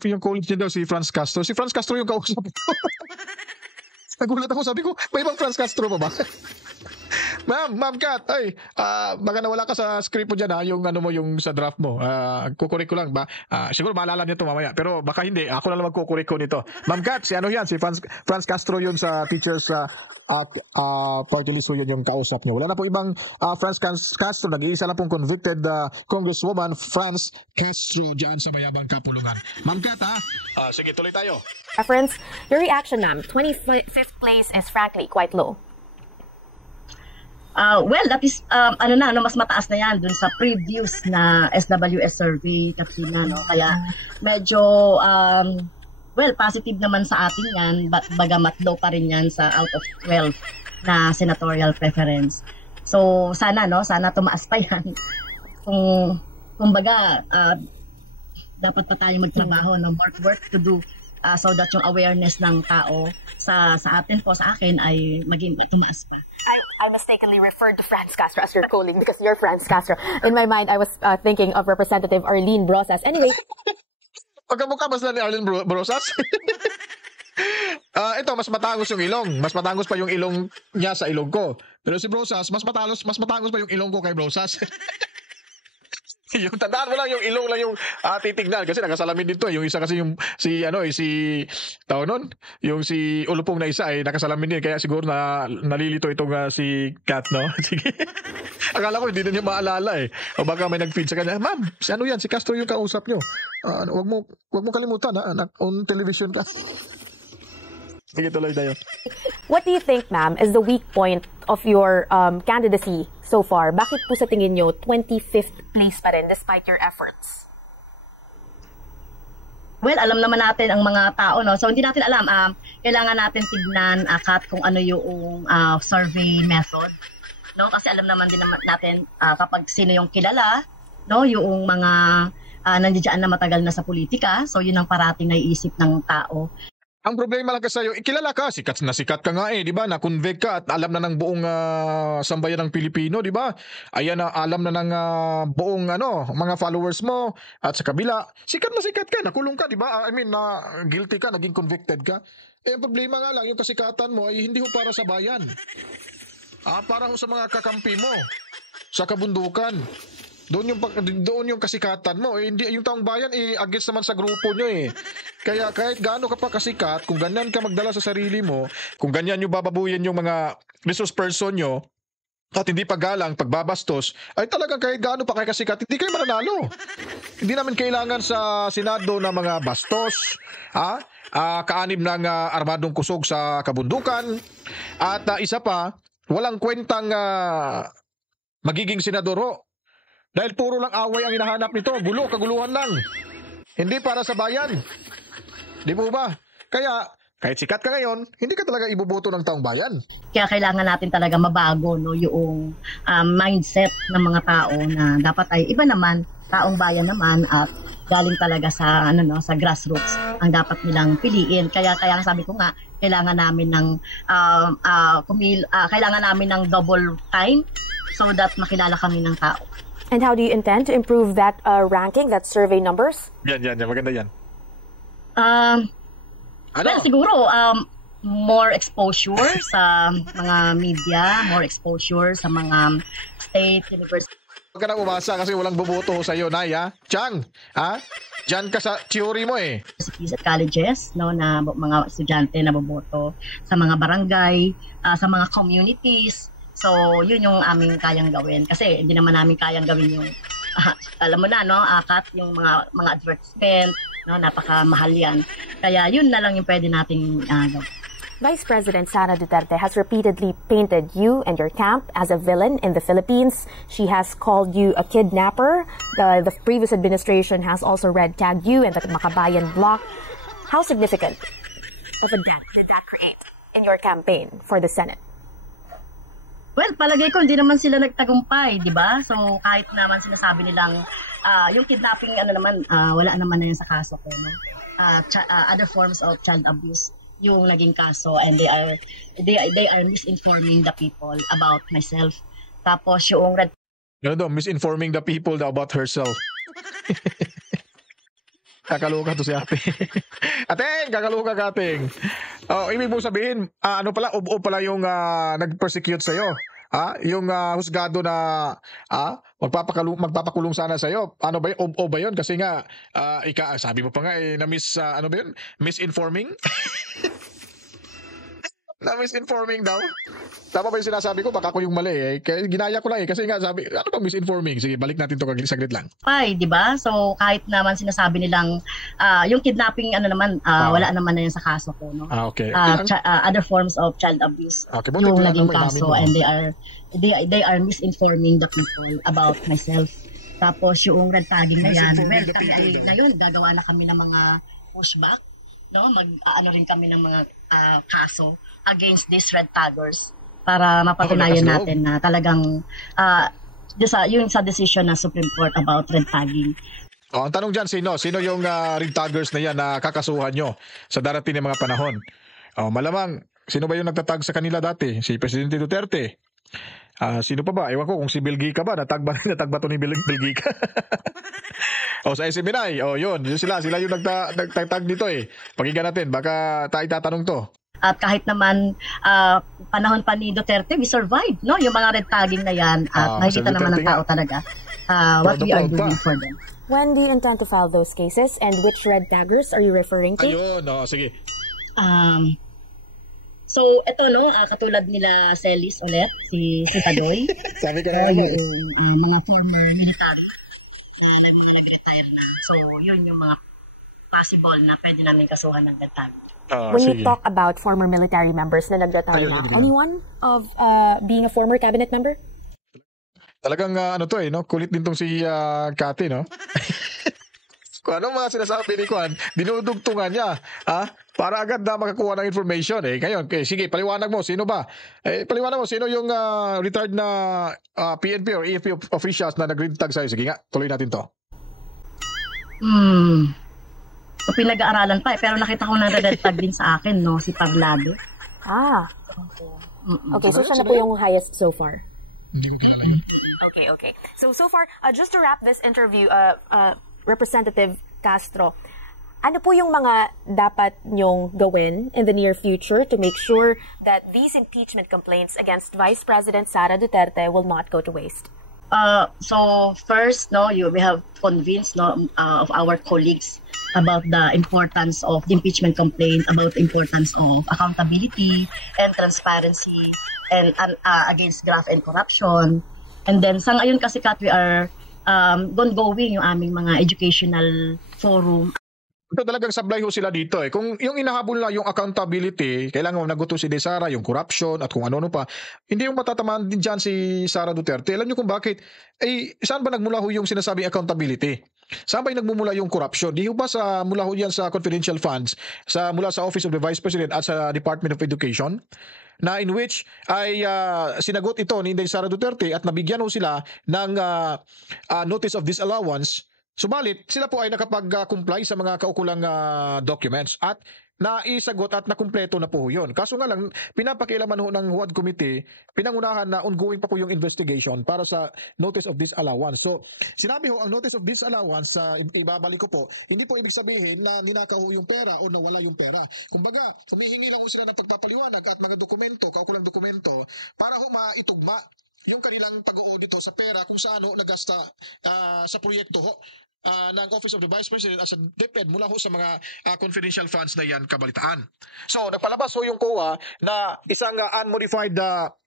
Yung colleague niya daw si Franz Castro. Si Franz Castro yung kausap ko. Nagulat ako, sabi ko, may ibang Franz Castro pa ba? Ma'am Kat, baka nawala ka sa script mo dyan yung sa draft mo. Kukurik ko lang ba? Siguro maalala niyo ito mamaya. Pero baka hindi, ako na lang magkukurik ko nito. Ma'am Kat, si Franz Castro yun sa teachers party list yun yung kausap niyo. Wala na po ibang Franz Castro. Nag-iisa na pong convicted Congresswoman Franz Castro dyan sa Bayabang Kapulungan. Ma'am Kat, sige, tuloy tayo. Reference, your reaction, ma'am. 25th place is frankly quite low. Well, that is, mas mataas na yan dun sa previous na SWS survey, Katrina, no? Kaya medyo, positive naman sa atin yan, bagamat low pa rin yan sa out of 12 na senatorial preference. So, sana tumaas pa yan. Kumbaga, dapat pa tayo magtrabaho, no? More work to do so that yung awareness ng tao sa atin po, sa akin, ay maging tumaas pa. I mistakenly referred to Franz Castro as your colleague because you're Franz Castro. In my mind, I was thinking of Representative Arlene Brosas. Anyway. Pagkamukha ba sila ni Arlene Brosas? Ito, mas matangos yung ilong. Mas matangos pa yung ilong niya sa ilong ko. Pero si Brosas, mas matangos pa yung ilong ko kay Brosas. Yung tandaan mo lang, yung ilong lang yung titignan kasi nakasalamin dito. Yung isa kasi yung si ulupong na isa ay nakasalamin din kaya siguro nalilito itong si Kat, no? Sige. Akala ko hindi na niya maalala o baka may nag-feed sa kanya. Ma'am, si Castro yung kausap niyo. Wag mo kalimutan on television ka. Sige, tuloy tayo. What do you think, ma'am, is the weak point of your candidacy so far? Bakit po sa tingin nyo 25th place pa rin despite your efforts? Well, alam naman natin ang mga tao, no? So, hindi natin alam. Kailangan natin tignan kung ano yung survey method. No? Kasi alam naman din natin kapag sino yung kilala, no? Yung mga nandiyan na matagal na sa politika. So, yun ang parating naiisip ng tao. Ang problema lang kasi sa'yo, kilala ka, sikat ka nga di ba? Na-convict ka at alam na ng buong sambayan ng Pilipino, di ba? Ayan na, alam na ng buong mga followers mo at sa kabila, sikat ka, nakulong ka, di ba? I mean, guilty ka, naging convicted ka. Ang problema nga lang, yung kasikatan mo ay hindi ho para sa bayan. Para ho sa mga kakampi mo, sa kabundukan. Doon yung kasikatan mo. Hindi yung taong bayan against naman sa grupo nyo Kaya kahit gaano ka pa kasikat, kung ganyan ka magdala sa sarili mo, kung ganyan yung bababuyan yung mga resource person nyo, at hindi paggalang, pagbabastos, ay talagang kahit gaano pa kayo kasikat, hindi kayo mananalo. Hindi namin kailangan sa Senado na mga bastos, kaanib ng armadong kusog sa kabundukan, at isa pa, walang kwentang magiging senadoro. Dahil puro lang away ang hinahanap nito, gulo, kaguluhan lang. Hindi para sa bayan. Di po ba? Kaya, kahit sikat ka ngayon, hindi ka talaga ibuboto ng taong bayan. Kaya kailangan natin talaga mabago, no, yung mindset ng mga tao na dapat ay iba naman, taong bayan naman, at galing talaga sa sa grassroots ang dapat nilang piliin. Kaya sabi ko nga, kailangan namin ng kailangan namin ng double time so that makilala kami ng tao. And how do you intend to improve that ranking, that survey numbers? Yan, maganda yan. Well, siguro, more exposure sa mga media, more exposure sa mga state, university. Huwag ka na umasa kasi walang buboto sa iyo, Nay, ha? Chang, ha? Diyan ka sa theory mo, eh. At colleges, no, na mga estudyante na boboto sa mga barangay, sa mga communities. So, yun yung aming kayang gawin. Kasi hindi naman namin kayang gawin yung, alam mo na, no, Kat, yung mga advertisement, no, napakamahal yan. Kaya yun na lang yung pwede nating gawin. Vice President Sara Duterte has repeatedly painted you and your camp as a villain in the Philippines. She has called you a kidnapper. The previous administration has also red-tagged you and the Makabayan bloc. How significant of a dent did that create in your campaign for the Senate? Well, palagay ko hindi naman sila nagtagumpay, di ba? So kahit naman sinasabi nilang yung kidnapping wala naman na yun sa kaso ko, no? Other forms of child abuse yung naging kaso, and they are misinforming the people about myself. Tapos yung red misinforming the people about herself. Kakaluka to si ate. Ateng, kakaluka ka, Ateng. Ibig mo sabihin, pala yung nag-persecute sa'yo. Yung husgado na magpapakulong sana sa'yo. Ano ba yun? Ba yun? Kasi nga, sabi mo pa nga, misinforming? Na-misinforming daw? Tama ba yung sinasabi ko? Baka ako yung mali, eh. Ginaya ko lang, eh. Kasi nga sabi, ano bang misinforming? Sige, balik natin to saglit lang. Ay, di ba? So kahit naman sinasabi nilang yung kidnapping wala naman na yun sa kaso ko, no? Okay. Other forms of child abuse. Okay, yung naging kaso, and they are misinforming the people about myself. Tapos yung red tagging na yan, well, kami ay ngayon gagawa na kami ng mga pushback, no? Rin kami ng mga kaso against these red taggers para mapatunayan natin na talagang yung sa decision ng Supreme Court about red tagging. Ang tanong dyan, sino yung red taggers na yan na kakasuhan nyo sa darating ng mga panahon? Malamang, sino ba yung nagtatag sa kanila dati? Si Presidente Duterte. Sino pa ba? Ewan ko kung si Bilgica ba, natagba to ni Bilgica. Sa SMNI, yun sila yung nagtatag dito, eh. Pakinggan natin, baka tayo tatanong to. At kahit naman panahon pa ni Duterte, we survived, no? Yung mga red tagging na yan, at nakikita naman ng tao talaga what we are doing for them. When do you intend to file those cases, and which red taggers are you referring to? Ayun, sige. So, ito, no, katulad nila Celis ulit, si Tadoy. Sabi ka na yung mga former military na mga nag-retire na. So, yun yung mga possible na pwede namin kasuhan ng red tagging. When you talk about former military members na nag-retire na, anyone of being a former cabinet member? Talagang kulit din tong si Kati, no? Kung ano mga sinasabi ni Kwan, dinudugtungan niya, para agad na makakuha ng information, eh. Ngayon, sige, paliwanag mo, sino ba? Paliwanag mo, sino yung retired na PNP or AFP officials na nag-red tag sa'yo? Sige nga, tuloy natin to. So, pinag-aaralan pa, pero nakita ko na red tag din sa akin, no? Si Pablado. Okay, so siya na po yung highest so far. Hindi ko kilala yun. Okay. So far, just to wrap this interview, Representative Castro, ano po yung mga dapat nyong gawin in the near future to make sure that these impeachment complaints against Vice President Sara Duterte will not go to waste? So first, we have convinced of our colleagues about the importance of the impeachment complaint, about the importance of accountability and transparency, and against graft and corruption. And then sa ngayon kasi Kat, we are ongoing yung aming mga educational forum. Ito talagang sablay ho sila dito eh. Kung yung inahabol na yung accountability, kailangan naguto si De Sara, yung corruption at kung ano-ano pa, hindi yung matatamaan din dyan si Sara Duterte. Alam nyo kung bakit? Eh, saan ba nagmula ho yung sinasabing accountability? Saan ba nagmumula yung corruption? Di ho ba mula ho yan sa confidential funds, mula sa Office of the Vice President at sa Department of Education? Na in which ay sinagot ito ni Inday Sara Duterte at nabigyan ho sila ng notice of disallowance. Subalit, sila po ay nakapag-comply sa mga kaukulang documents at naisagot at nakumpleto na po yun. Kaso nga lang, pinapakialaman ho ng HUAD Committee, pinangunahan na ongoing pa po yung investigation para sa notice of disallowance. So, sinabi ho, ang notice of disallowance, ibabalik ko po, hindi po ibig sabihin na ninakaw ho yung pera o nawala yung pera. Kumbaga, humihingi lang ho sila ng pagpapaliwanag at mga dokumento, kaukulang dokumento, para ho maitugma yung kanilang pag-audito sa pera kung saan nagasta sa proyekto ho ng Office of the Vice President at sa DepEd mula ho sa mga confidential funds na yan kabalitaan. So, nagpalabas ho yung COA na isang unmodified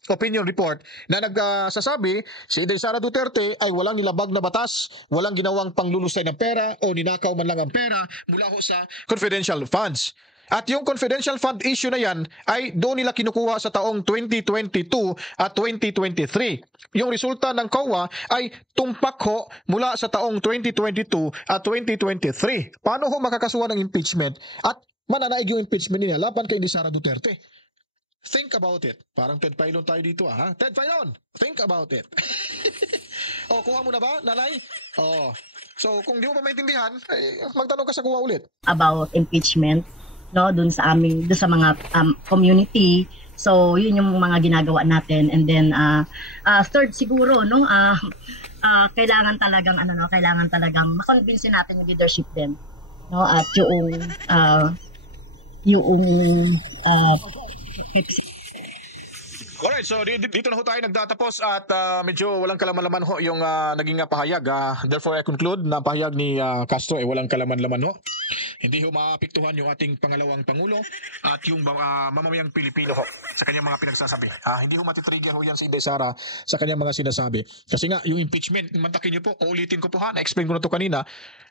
opinion report na nagsasabi si Inday Sara Duterte ay walang nilabag na batas, walang ginawang panglulusay ng pera o ninakaw man lang ang pera mula ho sa confidential funds. At yung confidential fund issue na yan ay doon nila kinukuha sa taong 2022 at 2023. Yung resulta ng COA ay tumpak ho mula sa taong 2022 at 2023. Paano ho makakasuhan ng impeachment at mananaig yung impeachment nila laban kay Sara Duterte? Think about it. Parang Ted Filon tayo dito ha. Ted Filon, think about it. O, kuha mo na ba, nanay? O, so kung di mo pa maintindihan, magtanong ka sa COA ulit. About impeachment, no, dun sa mga community. So yun yung mga ginagawa natin. And then third siguro, no, kailangan talagang ma-convince natin yung leadership din, no, at yung Alright, so dito na ho tayo nagtatapos at medyo walang kalaman-laman ho yung naging pahayag. Therefore, I conclude na pahayag ni Castro ay walang kalaman-laman ho. Hindi ho maapektuhan yung ating pangalawang Pangulo at yung mamamayang Pilipino ho sa kanyang mga pinagsasabi. Hindi ho matitrigger ho yan si Inday Sara sa kanyang mga sinasabi. Kasi nga, yung impeachment, mantakin nyo po, ulitin ko po na-explain ko na to kanina.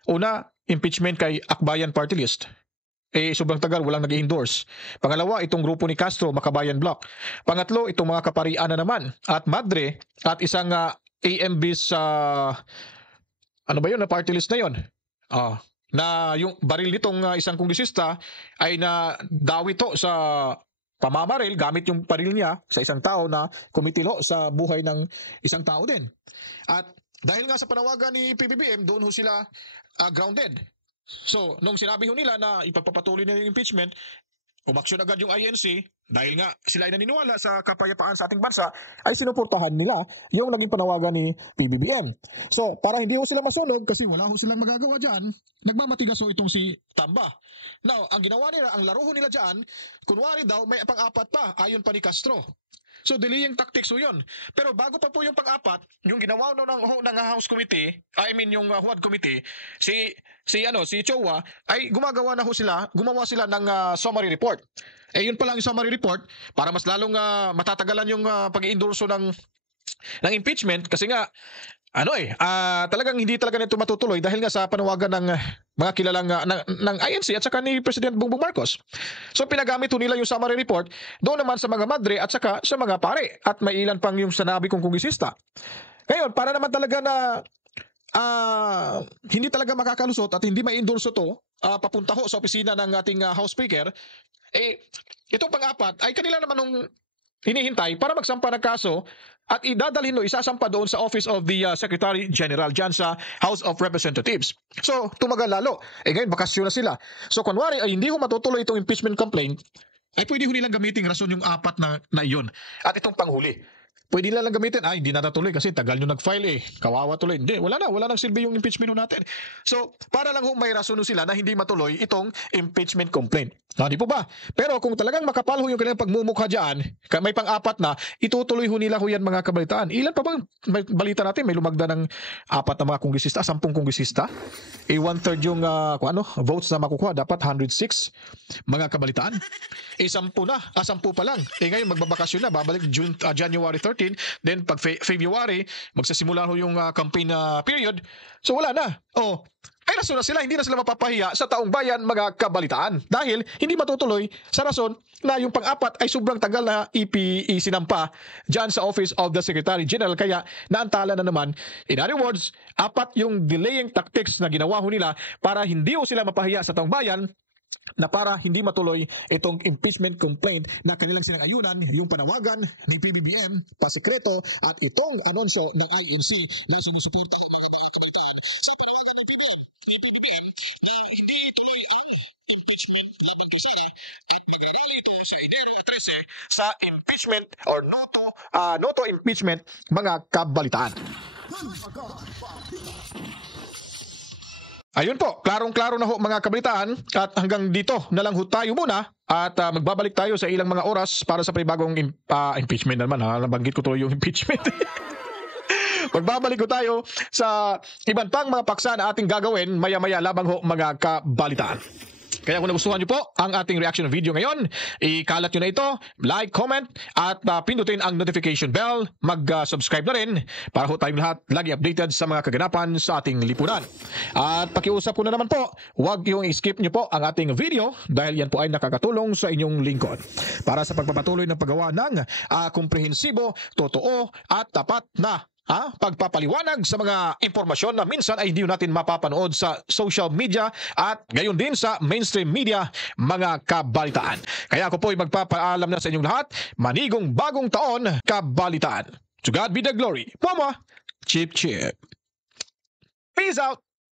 Una, impeachment kay Akbayan Party List. Sobrang tagal, walang nag-endorse. Pangalawa, itong grupo ni Castro, Makabayan Bloc. Pangatlo, itong mga kaparian na naman. At Madre, at isang AMB's, ano ba yun, na party list na yun? Na yung baril nitong isang kongresista ay na dawi to sa pamamaril gamit yung baril niya sa isang tao na kumitilo sa buhay ng isang tao din. At dahil nga sa panawagan ni PBBM, doon ho sila grounded. So, nung sinabi ho nila na ipagpapatuloy na yung impeachment, umaksyon agad yung INC dahil nga sila ay naniniwala sa kapayapaan sa ating bansa, ay sinuportahan nila yung naging panawagan ni PBBM. So, para hindi ho sila masunog kasi wala ho silang magagawa dyan, nagmamatigas ho itong si Tamba. Now, ang ginawa nila, ang laro ho nila dyan, kunwari daw may pang-apat pa, ayon pa ni Castro. So, delaying tactics ho yun. Pero bago pa po yung pang-apat, yung ginawa ng House Committee, yung HUAD Committee, si CHOA, ay gumawa sila ng summary report. Yun pa lang yung summary report, para mas lalong matatagalan yung pag-i-endorso ng impeachment, kasi nga, talagang hindi talaga nito matutuloy dahil nga sa panawagan ng mga kilalang ng INC at saka ni President Bongbong Marcos. So pinagamit ho nila yung summary report doon naman sa mga madre at saka sa mga pare at may ilan pang yung sanabi kong kongresista. Ngayon, para naman talaga na hindi talaga makakalusot at hindi ma-endorso to papunta ho sa opisina ng ating House Speaker, itong pang-apat ay kanila naman nung hinihintay para magsampa ng kaso at idadalhin isasampa doon sa Office of the Secretary General dyan sa House of Representatives. So, tumagal lalo. Ngayon, bakasyon na sila. So, kunwari ay hindi ho matutuloy itong impeachment complaint, ay pwede ho nilang gamitin rason yung apat na iyon. At itong panghuli. pwede lang gamitin. Ay, hindi na natuloy kasi tagal nyo nag-file eh. Kawawa tuloy. Hindi, wala nang silbi yung impeachment natin. So, para lang may rason sila na hindi matuloy itong impeachment complaint. Di po ba? Pero kung talagang makapal yung kanilang pagmumukha dyan, may pang-apat na, itutuloy nila yan mga kabalitaan. Ilan pa bang may balita natin? May lumagda ng 4 na mga kongresista, 10 kongresista. 1/3 yung votes na makukuha. Dapat 106 mga kabalitaan. 10 pa lang. Ngayon magbabakasyon na, babalik January 13. Then pag February, magsasimula yung campaign period. So wala na. Ay rason na sila, hindi na sila mapapahiya sa taong bayan mga kabalitaan. Dahil hindi matutuloy sa rason na yung pang-apat ay sobrang tagal na isinampa dyan sa Office of the Secretary General. Kaya naantala na naman. In other words, 4 yung delaying tactics na ginawa nila para hindi sila mapahiya sa taong bayan, na para hindi matuloy itong impeachment complaint na kanilang sinangayunan, yung panawagan ng PBBM, pasikreto, at itong anunsyo ng INC na sumusuporta ng mga kabalitaan sa panawagan ng PBBM na hindi ituloy ang impeachment laban kay Sara at mag-arali ito sa Enero 13 sa impeachment or no to impeachment mga kabalitaan. Ayun po, klarong-klaro na mga kabalitaan at hanggang dito na lang tayo muna at magbabalik tayo sa ilang mga oras para sa panibagong impeachment naman. Nabanggit ko tuloy yung impeachment. Magbabalik tayo sa ibang pang mga paksa na ating gagawin maya-maya labang mga kabalitaan. Kaya kung nagustuhan nyo po ang ating reaction video ngayon, ikalat nyo na ito, like, comment, at pindutin ang notification bell. Mag-subscribe na rin para tayong lahat lagi updated sa mga kaganapan sa ating lipunan. At pakiusap ko na naman po, huwag yung i-skip nyo po ang ating video dahil yan po ay nakakatulong sa inyong lingkod. Para sa pagpapatuloy ng paggawa ng komprehensibo, totoo, at tapat na pagpapaliwanag sa mga impormasyon na minsan ay hindi natin mapapanood sa social media at gayon din sa mainstream media mga kabalitaan. Kaya ako po ay magpapaalam na sa inyong lahat, manigong bagong taon kabalitaan. To God be the glory. Mama, chip chip. Peace out.